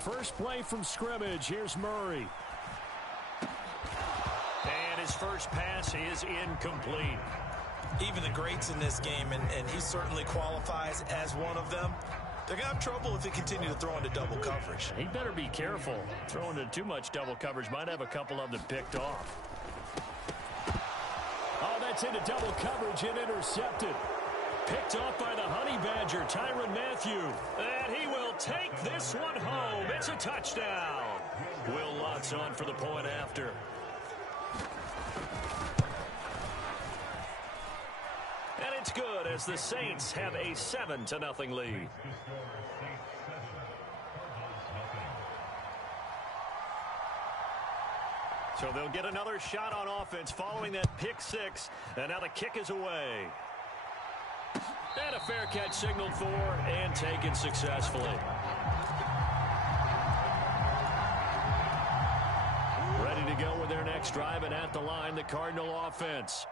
First play from scrimmage. Here's Murray. And his first pass is incomplete. Even the greats in this game, and he certainly qualifies as one of them, they're going to have trouble if they continue to throw into double coverage. He better be careful. Throwing into too much double coverage might have a couple of them picked off. Oh, that's into double coverage and intercepted. Picked off by the Honey Badger, Tyrann Mathieu. And he will take this one home. It's a touchdown. Will Lutz on for the point after. And it's good as the Saints have a 7-0 lead. So they'll get another shot on offense following that pick six. And now the kick is away. And a fair catch signaled for and taken successfully. Ready to go with their next drive, and at the line, the Cardinal offense.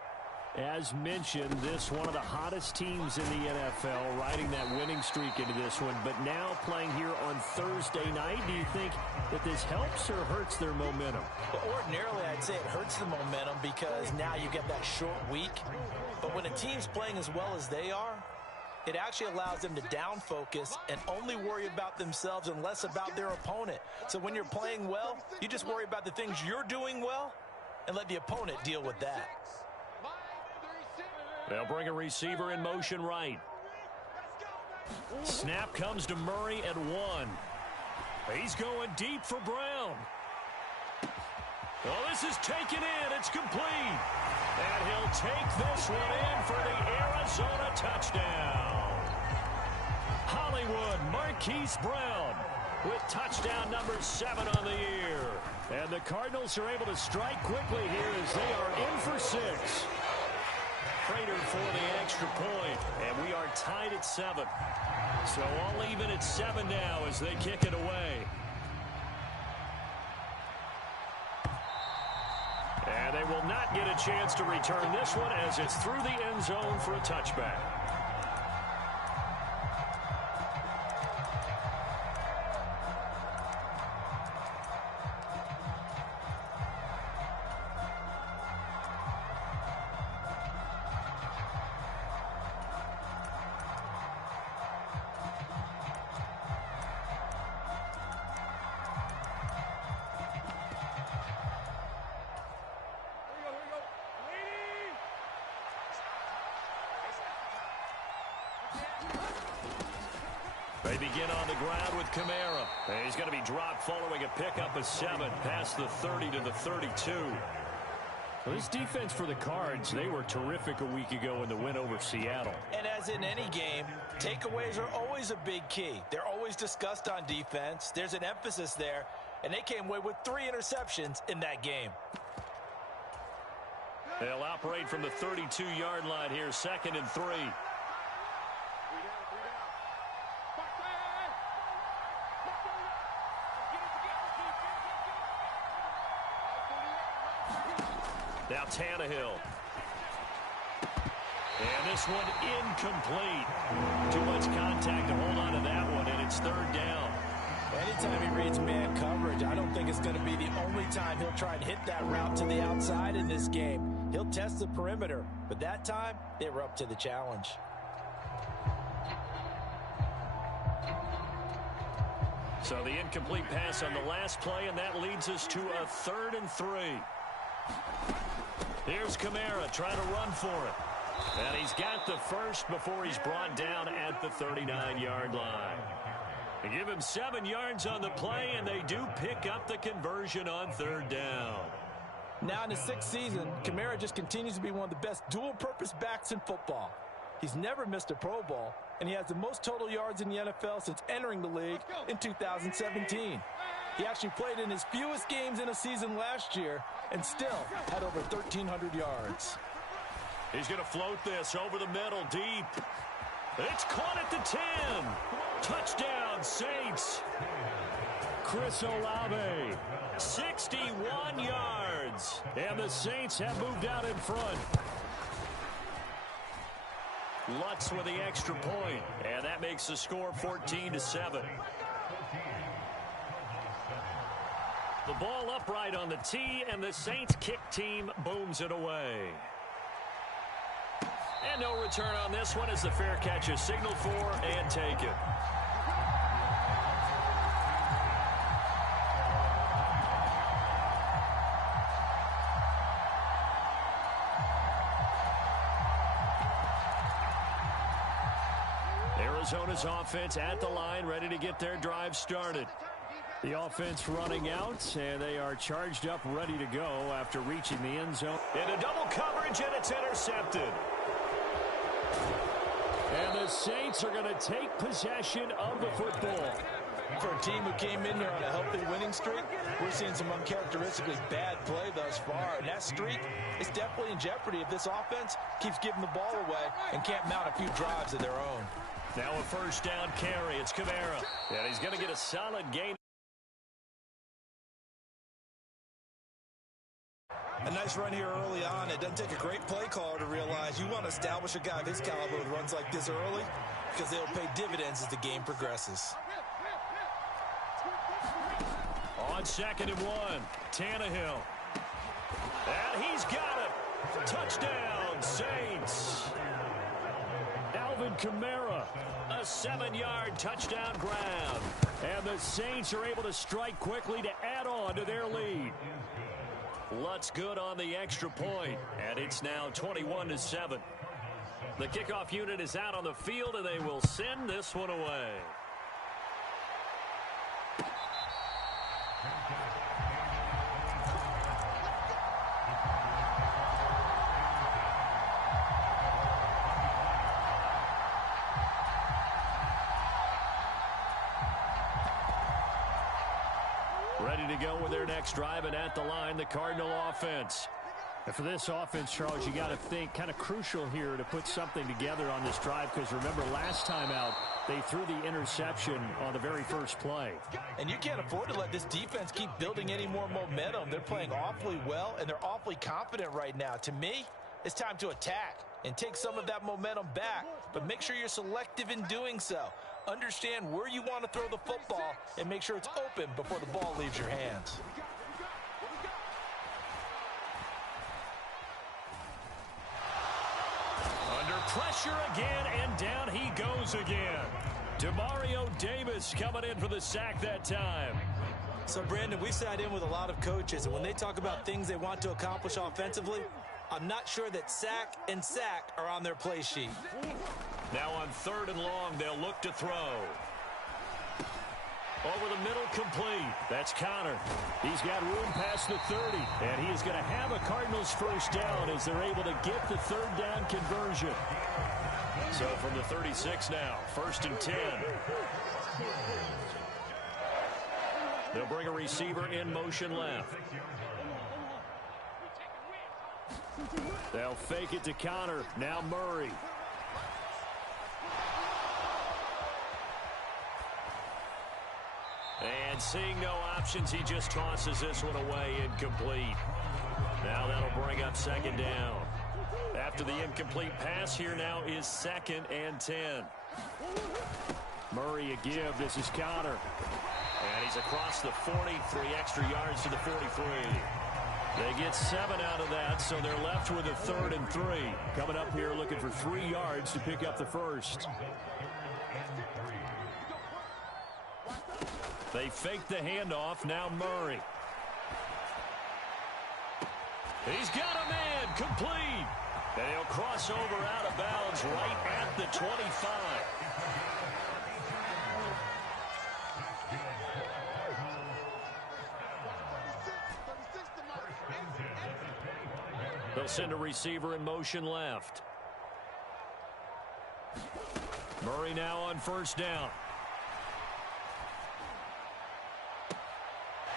As mentioned, this one of the hottest teams in the NFL, riding that winning streak into this one, but now playing here on Thursday night. Do you think that this helps or hurts their momentum? Well, ordinarily, I'd say it hurts the momentum because now you get that short week. But when a team's playing as well as they are, it actually allows them to down focus and only worry about themselves and less about their opponent. So when you're playing well, you just worry about the things you're doing well and let the opponent deal with that. They'll bring a receiver in motion right. Snap comes to Murray at 1. He's going deep for Brown. Well, this is taken in. It's complete. And he'll take this one in for the Arizona touchdown. Hollywood Marquise Brown with touchdown number 7 on the year. And the Cardinals are able to strike quickly here as they are in for 6. Prater for the extra point, and we are tied at 7. So all even at 7 now as they kick it away. And they will not get a chance to return this one as it's through the end zone for a touchback. They begin on the ground with Kamara. And he's going to be dropped following a pickup of 7 past the 30 to the 32. Well, this defense for the Cards, they were terrific a week ago in the win over Seattle. And as in any game, takeaways are always a big key. They're always discussed on defense. There's an emphasis there, and they came away with 3 interceptions in that game. They'll operate from the 32-yard line here, 2nd and 3. Now Tannehill. And this one incomplete. Too much contact to hold on to that one, and it's 3rd down. Anytime he reads man coverage, I don't think it's going to be the only time he'll try and hit that route to the outside in this game. He'll test the perimeter, but that time, they were up to the challenge. So the incomplete pass on the last play, and that leads us to a 3rd and 3. Here's Kamara trying to run for it. And he's got the first before he's brought down at the 39-yard line. They give him 7 yards on the play, and they do pick up the conversion on 3rd down. Now in his 6th season, Kamara just continues to be one of the best dual-purpose backs in football. He's never missed a Pro Bowl, and he has the most total yards in the NFL since entering the league in 2017. He actually played in his fewest games in a season last year and still had over 1,300 yards. He's going to float this over the middle deep. It's caught at the 10. Touchdown, Saints. Chris Olave, 61 yards. And the Saints have moved out in front. Lutz with the extra point, and that makes the score 14-7. The ball upright on the tee, and the Saints kick team booms it away. And no return on this one as the fair catch is signaled for and taken. Arizona's offense at the line, ready to get their drive started. The offense running out, and they are charged up, ready to go after reaching the end zone. Into double coverage, and it's intercepted. And the Saints are going to take possession of the football. For a team who came in here on a healthy winning streak, we're seeing some uncharacteristically bad play thus far. And that streak is definitely in jeopardy if this offense keeps giving the ball away and can't mount a few drives of their own. Now a first down carry. It's Kamara. And he's going to get a solid gain. A nice run here early on. It doesn't take a great play caller to realize you want to establish a guy of his caliber who runs like this early because they'll pay dividends as the game progresses. On 2nd and 1, Tannehill. And he's got it. Touchdown, Saints. Alvin Kamara, a 7-yard touchdown grab. And the Saints are able to strike quickly to add on to their lead. Lutz good on the extra point, and it's now 21-7. The kickoff unit is out on the field, and they will send this one away. Ready to go with their next drive, and at the line, the Cardinal offense. And for this offense, Charles, you got to think kind of crucial here to put something together on this drive, because remember last time out, they threw the interception on the very first play. And you can't afford to let this defense keep building any more momentum. They're playing awfully well, and they're awfully confident right now. To me, it's time to attack and take some of that momentum back, but make sure you're selective in doing so. Understand where you want to throw the football and make sure it's open before the ball leaves your hands. Under pressure again, and down he goes again. Demario Davis coming in for the sack that time. So, Brandon, we sat in with a lot of coaches, and when they talk about things they want to accomplish offensively, I'm not sure that sack and sack are on their play sheet. Now on 3rd and long, they'll look to throw. Over the middle, complete. That's Connor. He's got room past the 30, and he is going to have a Cardinals first down as they're able to get the 3rd down conversion. So from the 36 now, 1st and 10. They'll bring a receiver in motion left. They'll fake it to Connor. Now Murray. And seeing no options, he just tosses this one away, incomplete. Now that'll bring up 2nd down. After the incomplete pass, here now is 2nd and 10. Murray a give. This is Connor. And he's across the 40, 3 extra yards to the 43. They get 7 out of that, so they're left with a 3rd and 3. Coming up here looking for 3 yards to pick up the first. They fake the handoff. Now Murray. He's got a man. Complete. And he'll cross over out of bounds right at the 25. They'll send a receiver in motion left. Murray now on 1st down.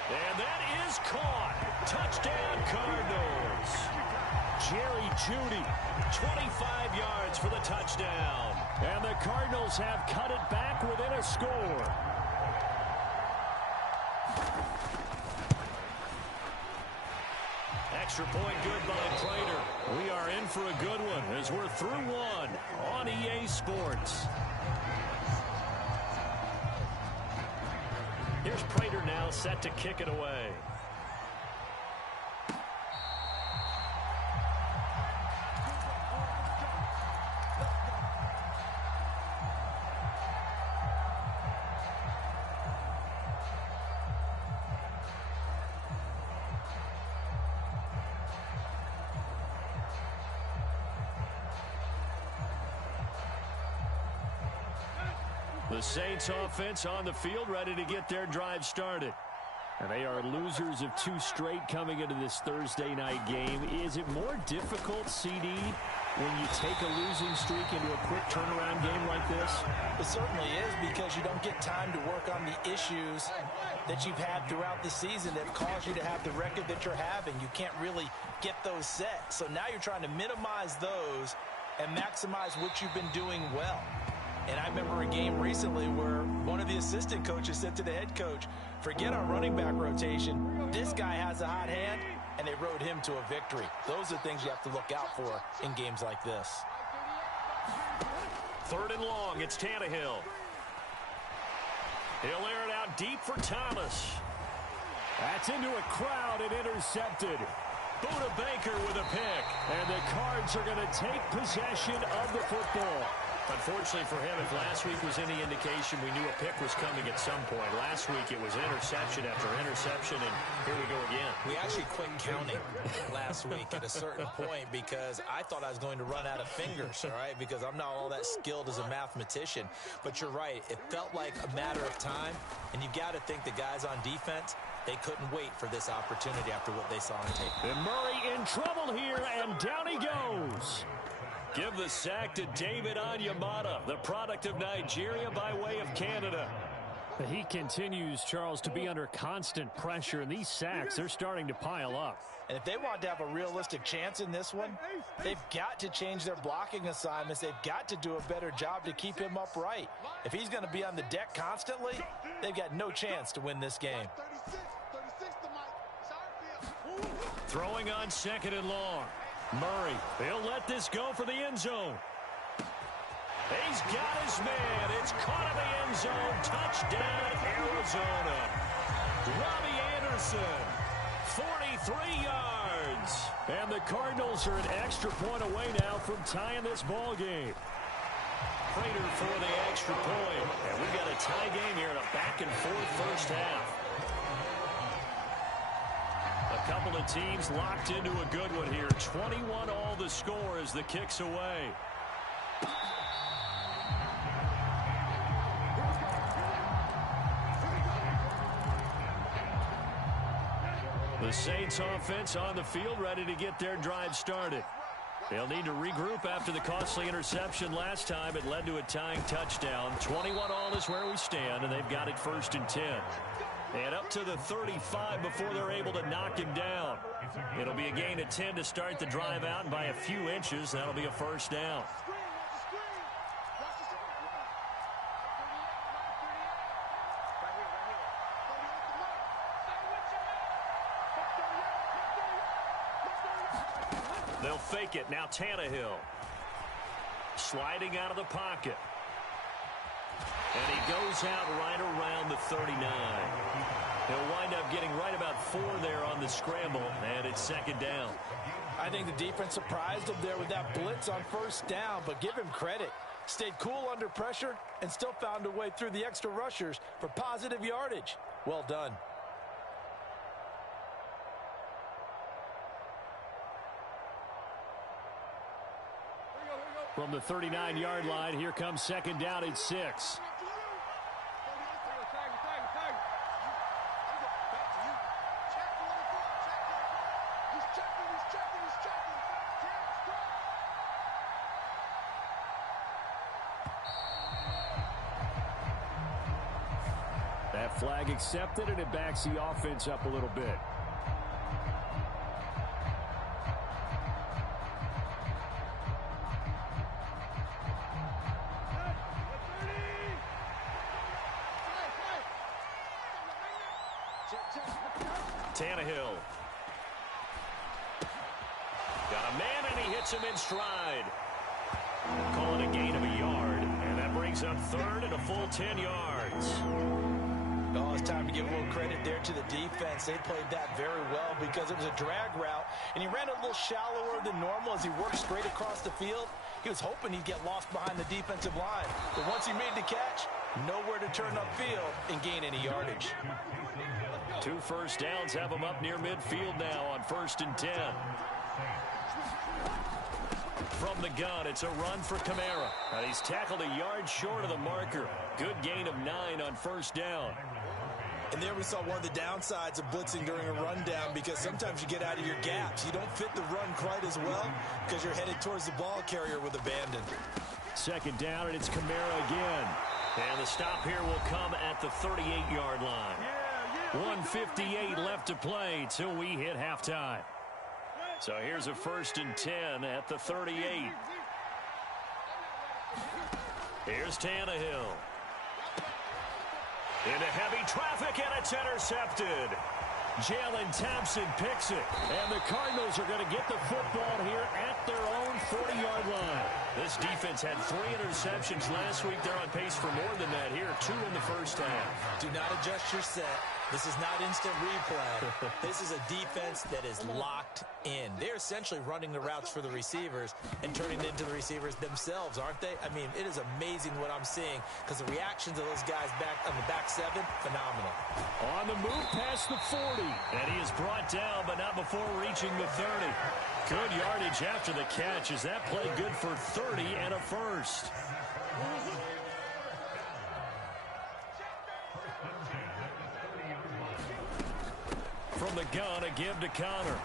And that is caught. Touchdown, Cardinals. Jerry Jeudy, 25 yards for the touchdown. And the Cardinals have cut it back within a score. Extra point good by Prater. We are in for a good one as we're through one on EA Sports. Here's Prater now set to kick it away. The Saints offense on the field, ready to get their drive started. And they are losers of 2 straight coming into this Thursday night game. Is it more difficult, CD, when you take a losing streak into a quick turnaround game like this? It certainly is, because you don't get time to work on the issues that you've had throughout the season that caused you to have the record that you're having. You can't really get those set. So now you're trying to minimize those and maximize what you've been doing well. And I remember a game recently where one of the assistant coaches said to the head coach, forget our running back rotation. This guy has a hot hand, and they rode him to a victory. Those are things you have to look out for in games like this. 3rd and long, it's Tannehill. He'll air it out deep for Thomas. That's into a crowd and intercepted. Buda Baker with a pick. And the Cards are going to take possession of the football. Unfortunately for him, if last week was any indication, we knew a pick was coming at some point. Last week it was interception after interception, and here we go again. We actually quit counting last week at a certain point because I thought I was going to run out of fingers, all right, because I'm not all that skilled as a mathematician. But you're right. It felt like a matter of time, and you got to think the guys on defense, they couldn't wait for this opportunity after what they saw on tape. And Murray in trouble here, and down he goes. Give the sack to David Onyemata, the product of Nigeria by way of Canada. He continues, Charles, to be under constant pressure, and these sacks, they're starting to pile up. And if they want to have a realistic chance in this one, they've got to change their blocking assignments. They've got to do a better job to keep him upright. If he's going to be on the deck constantly, they've got no chance to win this game. Throwing on 2nd and long. Murray, he'll let this go for the end zone. He's got his man. It's caught in the end zone. Touchdown, Arizona. Robbie Anderson, 43 yards. And the Cardinals are an extra point away now from tying this ball game. Prater for the extra point. And we've got a tie game here in a back-and-forth first half. A couple of teams locked into a good one here. 21 all the score as the kick's away. The Saints offense on the field ready to get their drive started. They'll need to regroup after the costly interception last time. It led to a tying touchdown. 21 all is where we stand, and they've got it 1st and 10. And up to the 35 before they're able to knock him down. It'll be a gain of 10 to start the drive out, and by a few inches, that'll be a first down. They'll fake it. Now Tannehill. Sliding out of the pocket. And he goes out right around the 39. He'll wind up getting right about 4 there on the scramble, and it's 2nd down. I think the defense surprised him there with that blitz on 1st down, but give him credit. Stayed cool under pressure and still found a way through the extra rushers for positive yardage. Well done. From the 39-yard line, here comes 2nd down and 6. That flag accepted, and it backs the offense up a little bit. Tannehill. Got a man, and he hits him in stride. Call it a gain of a yard, and that brings up 3rd and a full 10 yards. Oh, it's time to give a little credit there to the defense. They played that very well because it was a drag route, and he ran a little shallower than normal as he worked straight across the field. He was hoping he'd get lost behind the defensive line, but once he made the catch, nowhere to turn upfield and gain any yardage. 2 first downs have him up near midfield now on 1st and 10. From the gun, it's a run for Kamara. He's tackled a yard short of the marker. Good gain of 9 on first down. And there we saw one of the downsides of blitzing during a rundown, because sometimes you get out of your gaps. You don't fit the run quite as well because you're headed towards the ball carrier with abandon. Second down, and it's Kamara again. And the stop here will come at the 38-yard line. 1:58 left to play till we hit halftime. So here's a 1st and 10 at the 38. Here's Tannehill. Into heavy traffic, and it's intercepted. Jalen Thompson picks it. And the Cardinals are going to get the football here at their own 40-yard line. This defense had 3 interceptions last week. They're on pace for more than that here. 2 in the first half. Do not adjust your set. This is not instant replay. This is a defense that is locked in. They're essentially running the routes for the receivers and turning it into the receivers themselves, aren't they? I mean, it is amazing what I'm seeing, because the reactions of those guys back on the back 7, phenomenal. On the move past the 40, and he is brought down, but not before reaching the 30. Good yardage after the catch. Is that play good for 30 and a first? From the gun, a give to Connor.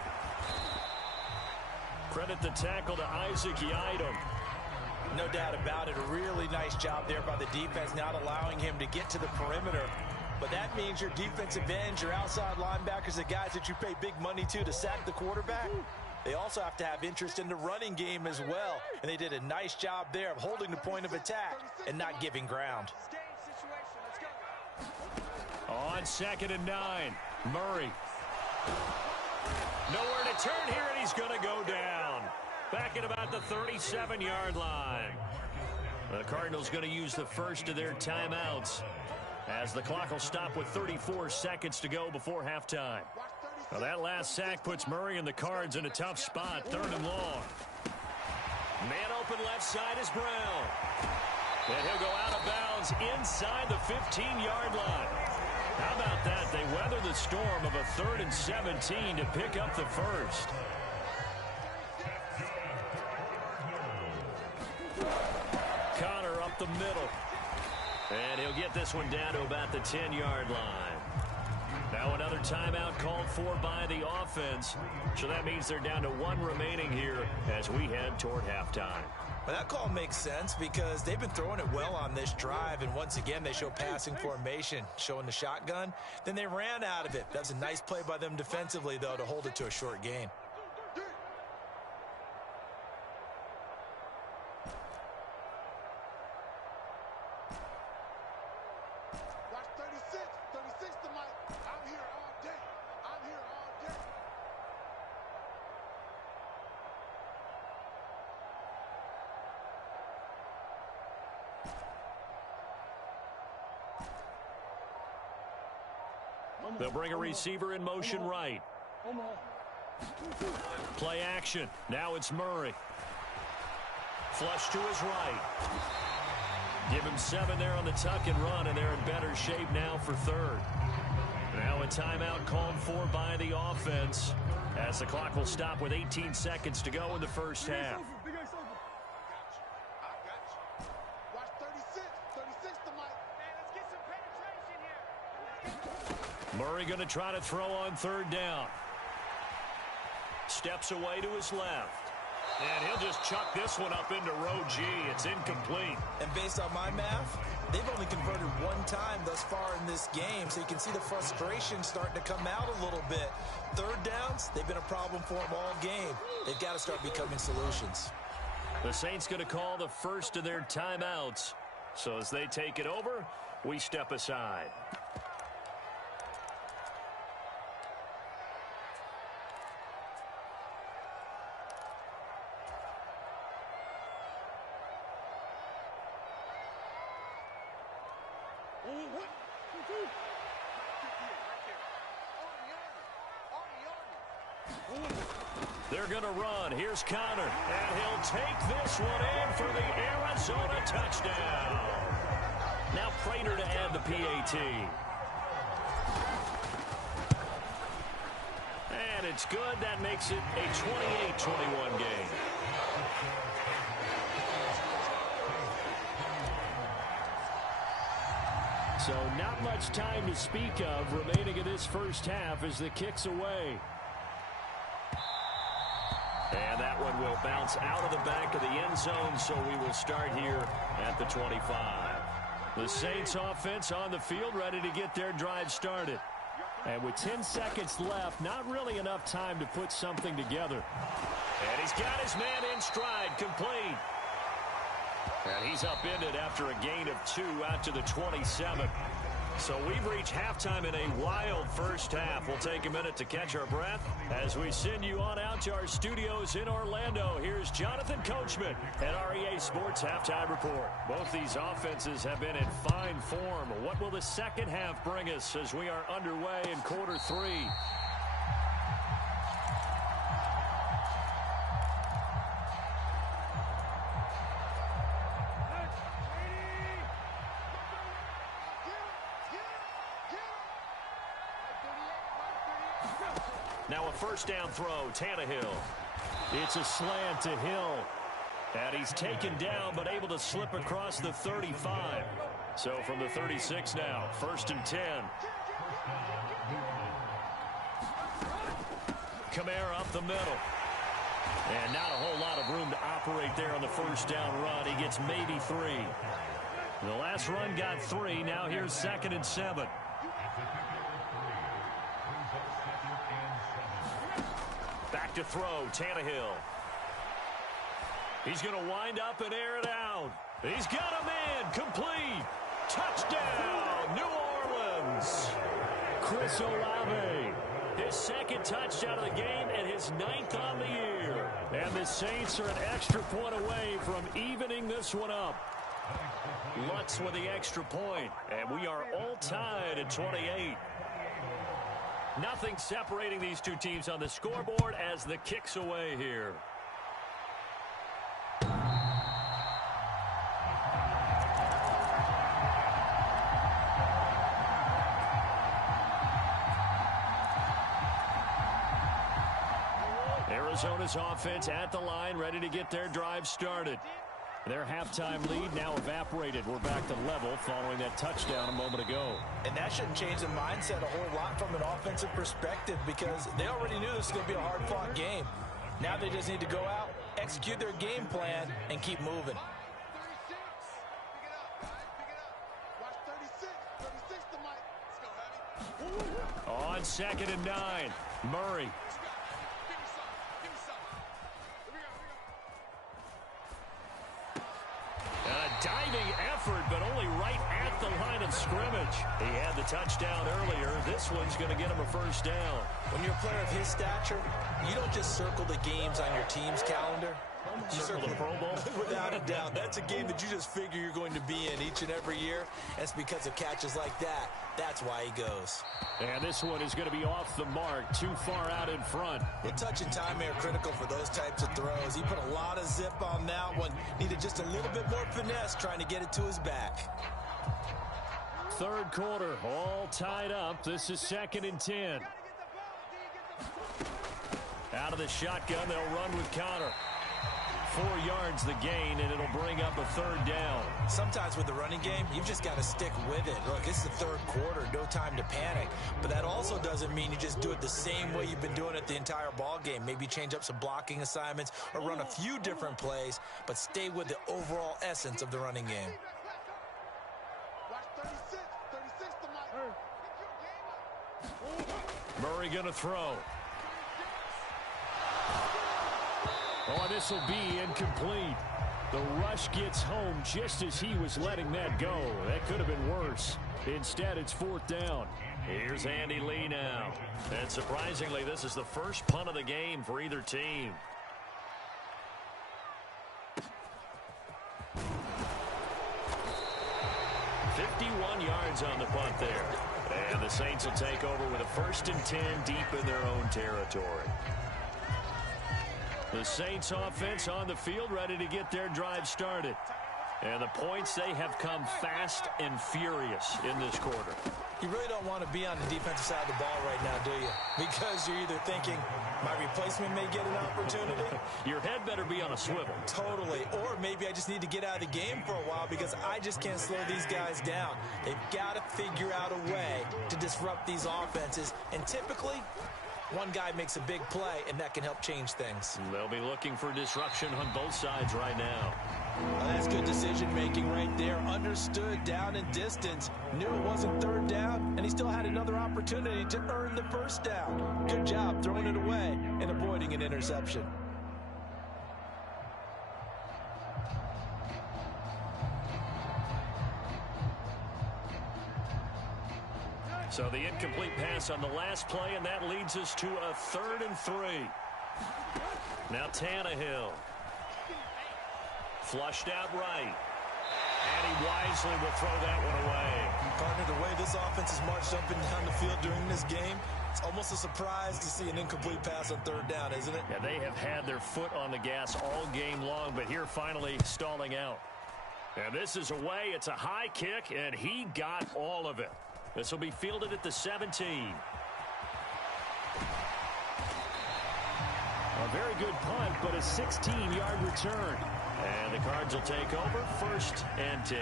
Credit the tackle to Isaac Yiadom. No doubt about it. A really nice job there by the defense, not allowing him to get to the perimeter. But that means your defensive ends, your outside linebackers, the guys that you pay big money to sack the quarterback, they also have to have interest in the running game as well. And they did a nice job there of holding the point of attack and not giving ground. On 2nd and 9, Murray. Nowhere to turn here, and he's going to go down. Back at about the 37-yard line. The Cardinals going to use the first of their timeouts, as the clock will stop with 34 seconds to go before halftime. Well, that last sack puts Murray and the Cards in a tough spot, 3rd and long. Man open left side is Brown. And he'll go out of bounds inside the 15-yard line. How about that? They weather the storm of a 3rd and 17 to pick up the first. Connor up the middle. And he'll get this one down to about the 10-yard line. Now another timeout called for by the offense. So that means they're down to 1 remaining here as we head toward halftime. Well, that call makes sense because they've been throwing it well on this drive, and once again they show passing formation, showing the shotgun. Then they ran out of it. That's a nice play by them defensively, though, to hold it to a short gain. Watch 36. 36 to Mike. I'm here all day. I'm here all day. They'll bring a receiver in motion right. Play action. Now it's Murray. Flush to his right. Give him 7 there on the tuck and run, and they're in better shape now for 3rd. Now a timeout called for by the offense, as the clock will stop with 18 seconds to go in the first half. Watch 36. 36 to Mike. Man, let's get some penetration here. Murray going to try to throw on 3rd down. Steps away to his left. And he'll just chuck this one up into row G. It's incomplete. And based on my math, they've only converted 1 time thus far in this game, so you can see the frustration starting to come out a little bit. 3rd downs, they've been a problem for them all game. They've got to start becoming solutions. The Saints going to call the first of their timeouts. So as they take it over, we step aside. They're going to run. Here's Connor. And he'll take this one in for the Arizona touchdown. Now Prater to add the PAT. And it's good. That makes it a 28-21 game. So not much time to speak of remaining in this first half as the kick's away. And that one will bounce out of the back of the end zone, so we will start here at the 25. The Saints offense on the field ready to get their drive started. And with 10 seconds left, not really enough time to put something together. And he's got his man in stride, complete. And he's upended after a gain of 2 out to the 27. So we've reached halftime in a wild first half. We'll take a minute to catch our breath as we send you on out to our studios in Orlando. Here's Jonathan Coachman at REA Sports Halftime Report. Both these offenses have been in fine form. What will the second half bring us as we are underway in quarter 3? Now a first down throw, Tannehill. It's a slant to Hill. And he's taken down but able to slip across the 35. So from the 36 now, 1st and 10. Kamara up the middle. And not a whole lot of room to operate there on the first down run. He gets maybe 3. The last run got 3. Now here's 2nd and 7. Back to throw, Tannehill. He's going to wind up and air it out. He's got a man, complete. Touchdown, New Orleans. Chris Olave, his 2nd touchdown of the game and his 9th on the year. And the Saints are an extra point away from evening this one up. Lutz with the extra point, and we are all tied at 28. Nothing separating these two teams on the scoreboard as the kick's away here. Arizona's offense at the line, ready to get their drive started. Their halftime lead now evaporated. We're back to level following that touchdown a moment ago. And that shouldn't change the mindset a whole lot from an offensive perspective because they already knew this was going to be a hard-fought game. Now they just need to go out, execute their game plan, and keep moving. On 2nd and 9, Murray. A diving effort, but only right at the line of scrimmage. He had the touchdown earlier. This one's going to get him a first down. When you're a player of his stature, you don't just circle the games on your team's calendar. You circle the Pro Bowl? Without a doubt. That's a game that you just figure you're going to be in each and every year. It's because of catches like that. That's why he goes. And this one is going to be off the mark, too far out in front. The touch and time are critical for those types of throws. He put a lot of zip on that one. Needed just a little bit more finesse trying to get it to his back. 3rd quarter, all tied up. This is 2nd and 10. Out of the shotgun, they'll run with Connor. 4 yards the gain, and it'll bring up a 3rd down. Sometimes with the running game, you've just got to stick with it. Look, it's the 3rd quarter, no time to panic. But that also doesn't mean you just do it the same way you've been doing it the entire ball game. Maybe change up some blocking assignments or run a few different plays, but stay with the overall essence of the running game. Murray going to throw. Oh, this will be incomplete. The rush gets home just as he was letting that go. That could have been worse. Instead, it's 4th down. Here's Andy Lee now. And surprisingly, this is the first punt of the game for either team. $51 yards on the punt there. And the Saints will take over with a 1st and 10 deep in their own territory. The Saints offense on the field ready to get their drive started. And the points, they have come fast and furious in this quarter. You really don't want to be on the defensive side of the ball right now, do you? Because you're either thinking, my replacement may get an opportunity. Your head better be on a swivel. Totally. Or maybe I just need to get out of the game for a while because I just can't slow these guys down. They've got to figure out a way to disrupt these offenses. And typically, one guy makes a big play, and that can help change things. They'll be looking for disruption on both sides right now. Well, that's good decision-making right there. Understood down and distance. Knew it wasn't third down, and he still had another opportunity to earn the first down. Good job throwing it away and avoiding an interception. So the incomplete pass on the last play, and that leads us to a 3rd and 3. Now Tannehill. Flushed out right. And he wisely will throw that one away. Partner, the way this offense has marched up and down the field during this game, it's almost a surprise to see an incomplete pass on third down, isn't it? Yeah, they have had their foot on the gas all game long, but here finally stalling out. And this is away. It's a high kick, and he got all of it. This will be fielded at the 17. A very good punt, but a 16-yard return. And the Cards will take over 1st and 10.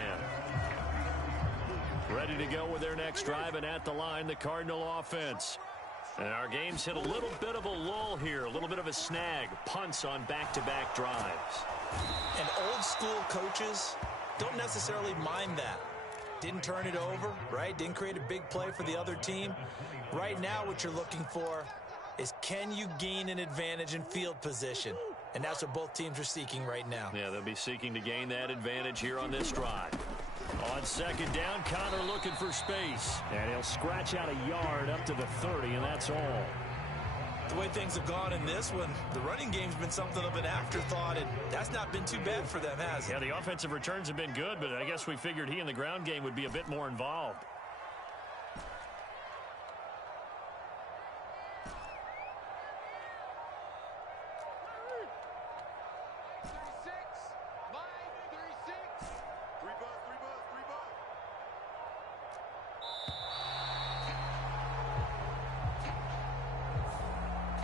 Ready to go with their next drive, and at the line, the Cardinal offense. And our game's hit a little bit of a lull here, a little bit of a snag. Punts on back-to-back drives. And old-school coaches don't necessarily mind that. Didn't turn it over, right? Didn't create a big play for the other team. Right now, what you're looking for is, can you gain an advantage in field position? And that's what both teams are seeking right now. Yeah, they'll be seeking to gain that advantage here on this drive. On 2nd down, Connor looking for space. And he'll scratch out a yard up to the 30, and that's all. The way things have gone in this one, the running game's been something of an afterthought, and that's not been too bad for them, has it? Yeah, the offensive returns have been good, but I guess we figured he in the ground game would be a bit more involved.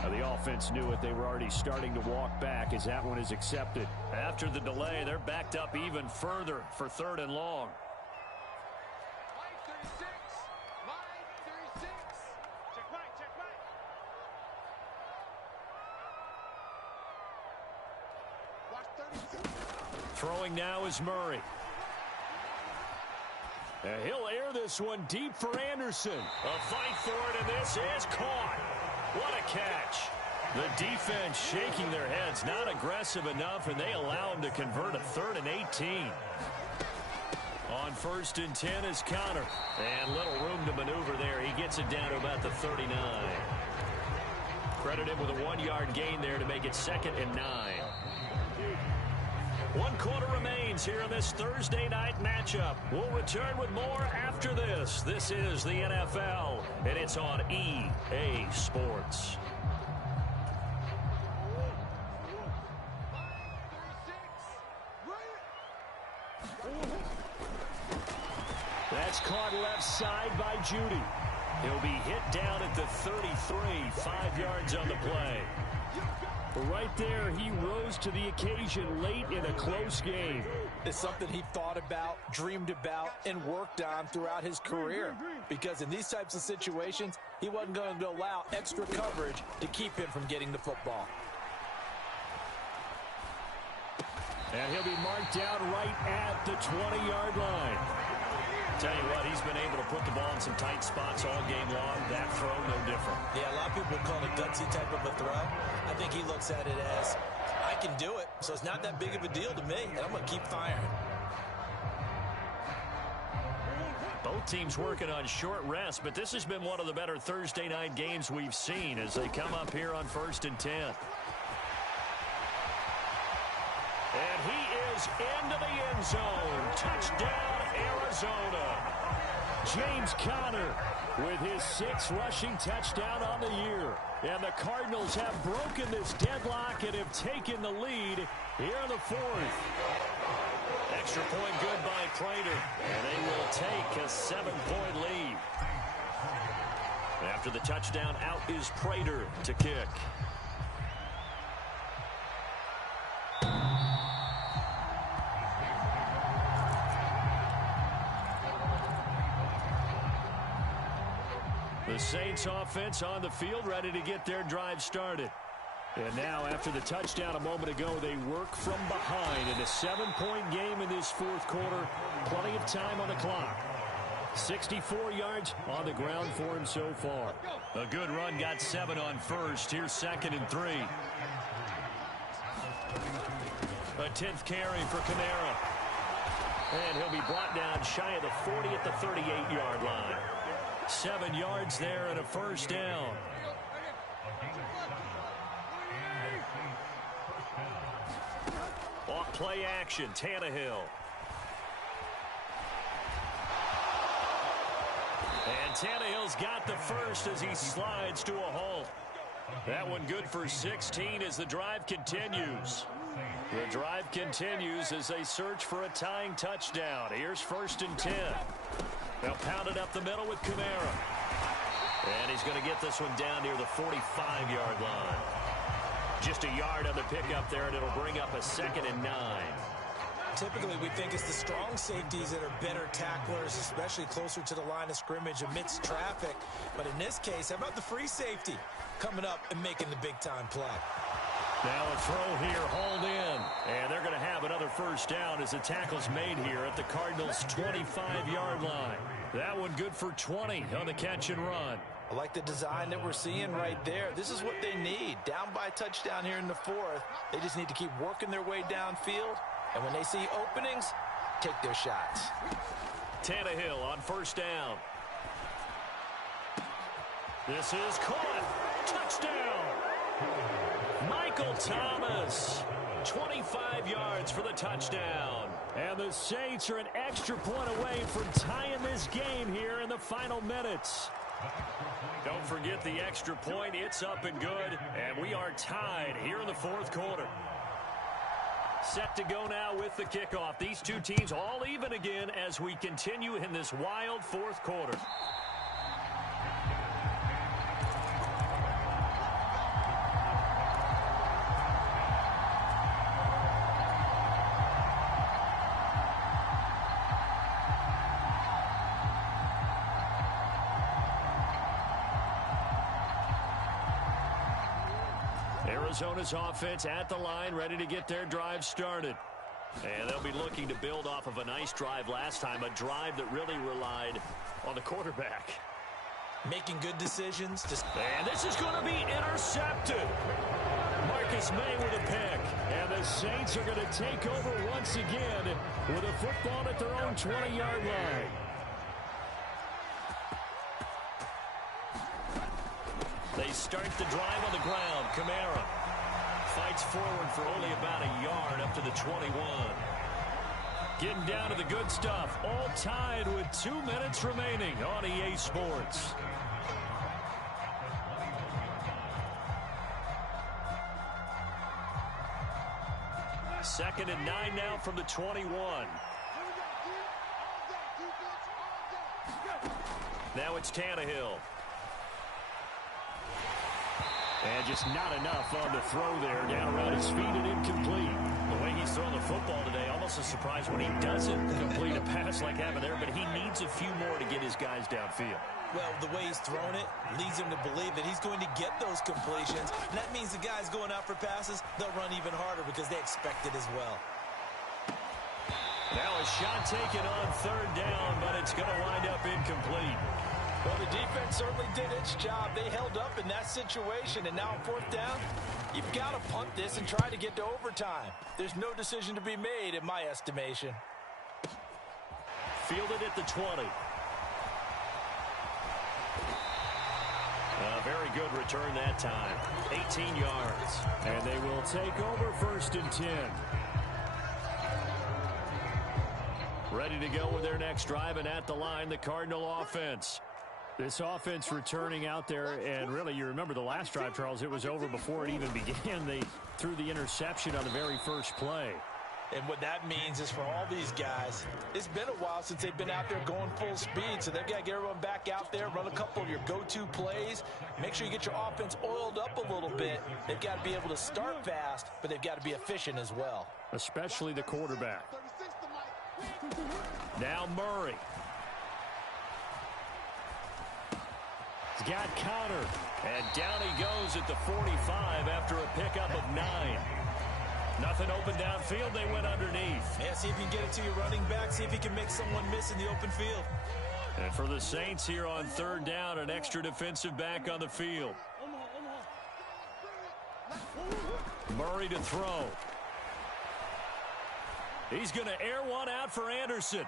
The offense knew it. They were already starting to walk back as that one is accepted. After the delay, they're backed up even further for 3rd and long. Throwing now is Murray. And he'll air this one deep for Anderson. A fight for it, and this is caught. What a catch. The defense shaking their heads, not aggressive enough, and they allow him to convert a 3rd and 18. On 1st and 10 is Connor. And little room to maneuver there. He gets it down to about the 39. Credit him with a 1-yard gain there to make it 2nd and 9. 1 quarter remains here in this Thursday night matchup. We'll return with more after this. This is the NFL, and it's on EA Sports. That's caught left side by Judy. He'll be hit down at the 33, 5 yards on the play. Right there, he rose to the occasion late in a close game. It's something he thought about, dreamed about, and worked on throughout his career. Because in these types of situations, he wasn't going to allow extra coverage to keep him from getting the football. And he'll be marked down right at the 20-yard line. Tell you what, he's been able to put the ball in some tight spots all game long. That throw, no different. Yeah, a lot of people call it a gutsy type of a throw. I think he looks at it as, I can do it, so it's not that big of a deal to me, and I'm going to keep firing. Both teams working on short rest, but this has been one of the better Thursday night games we've seen as they come up here on 1st and 10. And he is into the end zone. Touchdown, Arizona. James Conner with his 6th rushing touchdown on the year. And the Cardinals have broken this deadlock and have taken the lead here in the 4th. Extra point good by Prater, and they will take a 7-point lead. After the touchdown, out is Prater to kick. The Saints offense on the field, ready to get their drive started. And now, after the touchdown a moment ago, they work from behind in a 7-point game in this fourth quarter. Plenty of time on the clock. 64 yards on the ground for him so far. A good run, got 7 on first. Here's 2nd and 3. A 10th carry for Kamara. And he'll be brought down shy of the 40 at the 38-yard line. 7 yards there and a first down. Off play action, Tannehill. And Tannehill's got the first as he slides to a halt. That one good for 16 as the drive continues. The drive continues as they search for a tying touchdown. Here's 1st and 10. They'll pound it up the middle with Kamara. And he's going to get this one down near the 45-yard line. Just a yard on the pickup there, and it'll bring up a 2nd and 9. Typically, we think it's the strong safeties that are better tacklers, especially closer to the line of scrimmage amidst traffic. But in this case, how about the free safety coming up and making the big-time play? Now a throw here, hauled in. And they're going to have another first down as the tackle's made here at the Cardinals' 25-yard line. That one good for 20 on the catch and run. I like the design that we're seeing right there. This is what they need. Down by a touchdown here in the fourth. They just need to keep working their way downfield. And when they see openings, take their shots. Tannehill on first down. This is caught. Touchdown. Michael Thomas. 25 yards for the touchdown. And the Saints are an extra point away from tying this game here in the final minutes. Don't forget the extra point. It's up and good. And we are tied here in the fourth quarter. Set to go now with the kickoff. These two teams all even again as we continue in this wild fourth quarter. Arizona's offense at the line, ready to get their drive started. And they'll be looking to build off of a nice drive last time, a drive that really relied on the quarterback. Making good decisions. And this is going to be intercepted. Marcus May with a pick. And the Saints are going to take over once again with a football at their own 20-yard line. They start the drive on the ground. Kamara fights forward for only about a yard up to the 21. Getting down to the good stuff. All tied with 2 minutes remaining on EA Sports. Second and 9 now from the 21. Now it's Tannehill. And just not enough on the throw there. Down around his feet and incomplete. The way he's throwing the football today, almost a surprise when he doesn't complete a pass like happened there, but he needs a few more to get his guys downfield. Well, the way he's thrown it leads him to believe that he's going to get those completions. And that means the guys going out for passes, they'll run even harder because they expect it as well. Now a shot taken on third down, but it's going to wind up incomplete. Well, the defense certainly did its job. They held up in that situation, and now on fourth down, you've got to punt this and try to get to overtime. There's no decision to be made, in my estimation. Fielded at the 20. A very good return that time. 18 yards. And they will take over 1st and 10. Ready to go with their next drive, and at the line, the Cardinal offense. This offense returning out there, and really, you remember the last drive, Charles, it was over before it even began. They threw the interception on the very first play. And what that means is for all these guys, it's been a while since they've been out there going full speed, so they've got to get everyone back out there, run a couple of your go-to plays, make sure you get your offense oiled up a little bit. They've got to be able to start fast, but they've got to be efficient as well. Especially the quarterback. Now Murray. He's got countered, and down he goes at the 45 after a pickup of 9. Nothing open downfield. They went underneath. Yeah, see if you can get it to your running back. See if you can make someone miss in the open field. And for the Saints here on 3rd down, an extra defensive back on the field. Murray to throw. He's going to air one out for Anderson.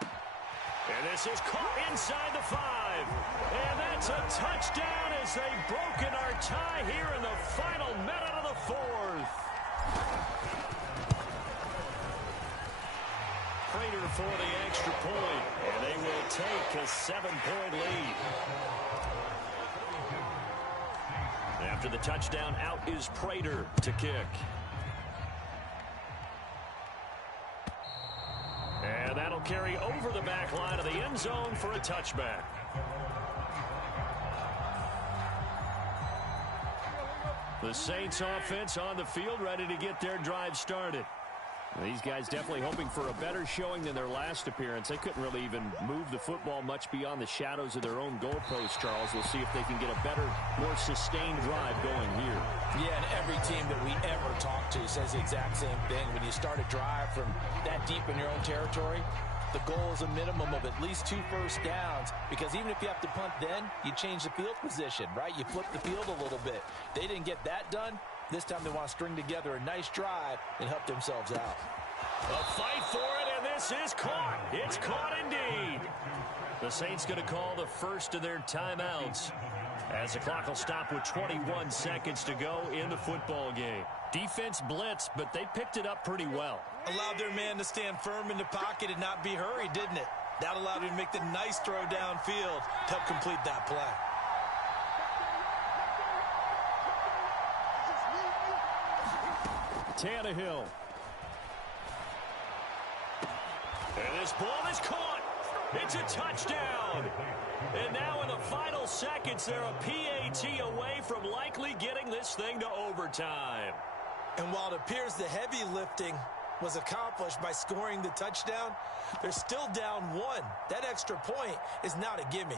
And this is caught inside the 5. And that's a touchdown as they've broken our tie here in the final minute of the 4th. Prater for the extra point, and they will take a 7-point lead. After the touchdown, out is Prater to kick. And that'll carry over the back line of the end zone for a touchback. The Saints offense on the field, ready to get their drive started. These guys definitely hoping for a better showing than their last appearance. They couldn't really even move the football much beyond the shadows of their own goalposts, Charles. We'll see if they can get a better, more sustained drive going here. Yeah, and every team that we ever talk to says the exact same thing. When you start a drive from that deep in your own territory, the goal is a minimum of at least 2 first downs, because even if you have to punt then, you change the field position, right? You flip the field a little bit. They didn't get that done. This time they want to string together a nice drive and help themselves out. A fight for it, and this is caught. It's caught indeed. The Saints going to call the first of their timeouts as the clock will stop with 21 seconds to go in the football game. Defense blitzed, but they picked it up pretty well. Allowed their man to stand firm in the pocket and not be hurried, didn't it? That allowed him to make the nice throw downfield to help complete that play. Tannehill. And this ball is caught. It's a touchdown. And now in the final seconds, they're a PAT away from likely getting this thing to overtime. And while it appears the heavy lifting was accomplished by scoring the touchdown, they're still down 1. That extra point is not a gimme.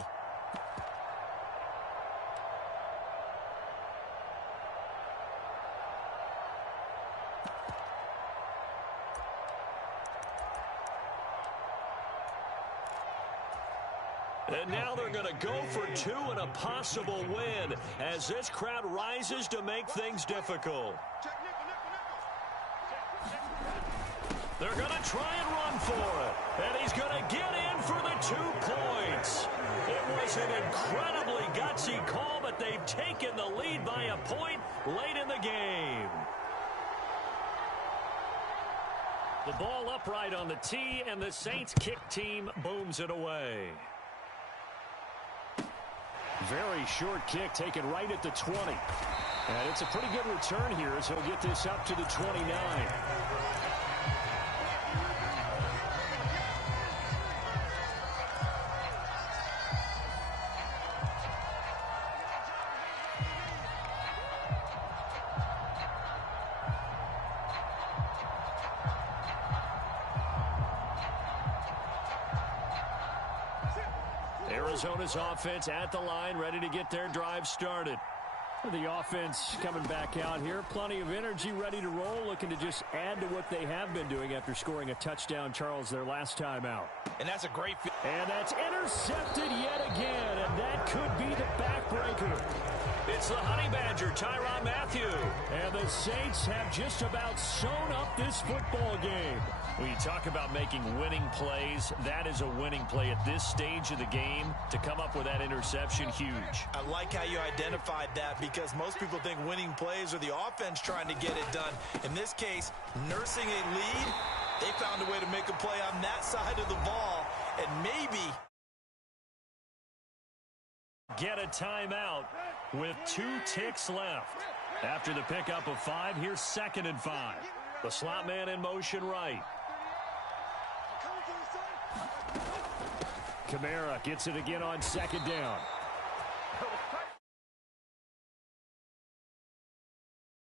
And now they're going to go for 2 and a possible win as this crowd rises to make things difficult. They're going to try and run for it. And he's going to get in for the 2 points. It was an incredibly gutsy call, but they've taken the lead by a point late in the game. The ball upright on the tee, and the Saints kick team booms it away. Very short kick taken right at the 20. And it's a pretty good return here as he'll get this up to the 29. Arizona's offense at the line, ready to get their drive started. The offense coming back out here. Plenty of energy, ready to roll, looking to just add to what they have been doing after scoring a touchdown, Charles, their last time out. And that's a great... And that's intercepted yet again, and that could be the backbreaker. It's the Honey Badger, Tyrann Mathieu. And the Saints have just about sewn up this football game. When you talk about making winning plays, that is a winning play at this stage of the game. To come up with that interception, huge. I like how you identified that, because most people think winning plays are the offense trying to get it done. In this case, nursing a lead, they found a way to make a play on that side of the ball, and maybe get a timeout with 2 ticks left. After the pickup of 5, here's 2nd and 5. The slot man in motion right. Kamara gets it again on second down.